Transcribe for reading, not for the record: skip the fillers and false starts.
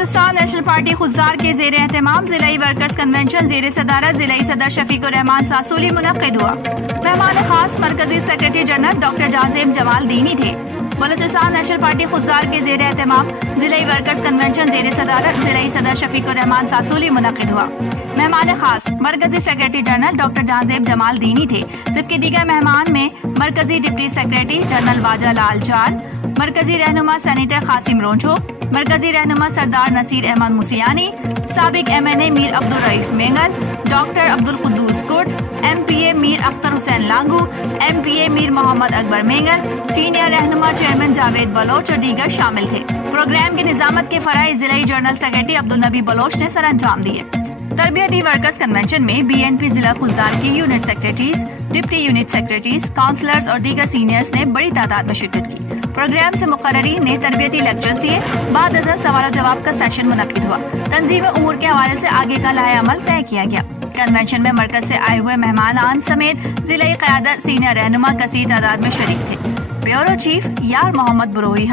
Balochistan national party Khuzdar کے زیر اہتمام ضلعی ورکرز کنونشن زیر صدارت ضلعی صدر شفیق الرحمان ساسولی منعقد ہوا۔ مہمان خاص مرکزی سیکریٹری جنرل ڈاکٹر جہانزیب جمال دینی تھے۔ بلوچستان نیشنل پارٹی خضدار کے زیر اہتمام ضلعی ورکرز کنونشن زیر صدارت ضلعی صدر شفیق الرحمان ساسولی منعقد ہوا۔ مہمان خاص مرکزی سیکریٹری جنرل ڈاکٹر جہانزیب جمال دینی تھے، جبکہ دیگر مہمان میں مرکزی ڈپٹی سیکریٹری جنرل باجا لال جال، مرکزی رہنما سینیٹر قاسم رونچو، مرکزی رہنما سردار نصیر احمد موسیانی، سابق MNA میر عبدالرئیف مینگل، ڈاکٹر عبدالقدوس کرد، MPA میر اختر حسین لانگو، MPA میر محمد اکبر مینگل، سینئر رہنما چیئرمین جاوید بلوچ اور دیگر شامل تھے۔ پروگرام کی نظامت کے فرائض ضلعی جنرل سیکریٹری عبدالنبی بلوچ نے سر انجام دیے۔ تربیتی ورکرز کنونشن میں BNP ضلع خضدار کی unit secretaries, deputy unit secretaries, councillors اور دیگر سینئرز نے بڑی تعداد میں شرکت کی۔ پروگرام سے مقررین نے تربیتی لیکچرز دیے۔ بعد ازاں سوال و جواب کا سیشن منعقد ہوا۔ تنظیم امور کے حوالے سے آگے کا لائحہ عمل طے کیا گیا۔ کنونشن میں مرکز سے آئے ہوئے مہمانان سمیت ضلعی قیادت، سینئر رہنما کثیر تعداد میں شریک تھے۔ بیورو چیف یار محمد بروہی